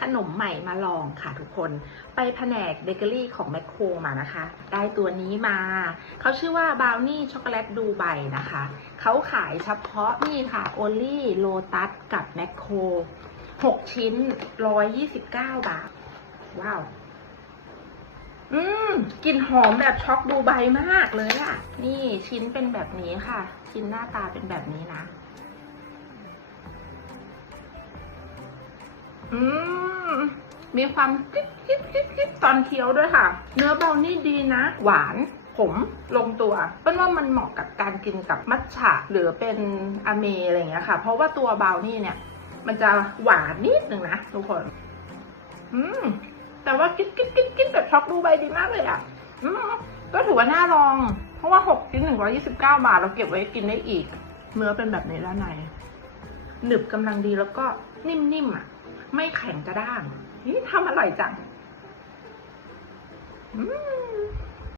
ขนมใหม่มาลองค่ะทุกคน ไปแผนกเบเกอรี่ของแมคโครมานะคะ ได้ตัวนี้มา เขาชื่อว่าบ r วนี่ช็อกโกแลตดูไบนะคะ เขาขายเฉพาะนี่ค่ะโอลี่โลตัสกับแมคโคร6 ชิ้น 129 บาท ว้าว อืมกลิ่นหอมแบบช็อกดูไบมากเลยอะ่ะ นี่ชิ้นเป็นแบบนี้ค่ะ ชิ้นหน้าตาเป็นแบบนี้นะ อืม มีความกริบกริบกริบกริบตอนเคี้ยวด้วยค่ะ เนื้อเบานี่ดีนะ หวานผมลงตัวเป็นว่ามันเหมาะกับการกินกับมัทฉะหรือเป็นอเมอะไรอย่างเงี้ยค่ะ เพราะว่าตัวเบานี่เนี่ย มันจะหวานนิดนึงนะทุกคน อืม แต่ว่ากิ๊ดกิ๊ดกิ๊ดกิ๊ดแบบช็อกดูใบดีมากเลยอะ อืม ก็ถือว่าน่าลอง เพราะว่าหกชิ้นหนึ่งร้อยี่สิบเก้าบาท เราเก็บไว้กินได้อีก เนื้อเป็นแบบนี้ด้านในหนึบกำลังดีแล้วก็นิ่มๆอะ ไม่แข็งกระด้างนี่ทำอร่อยจัง อืม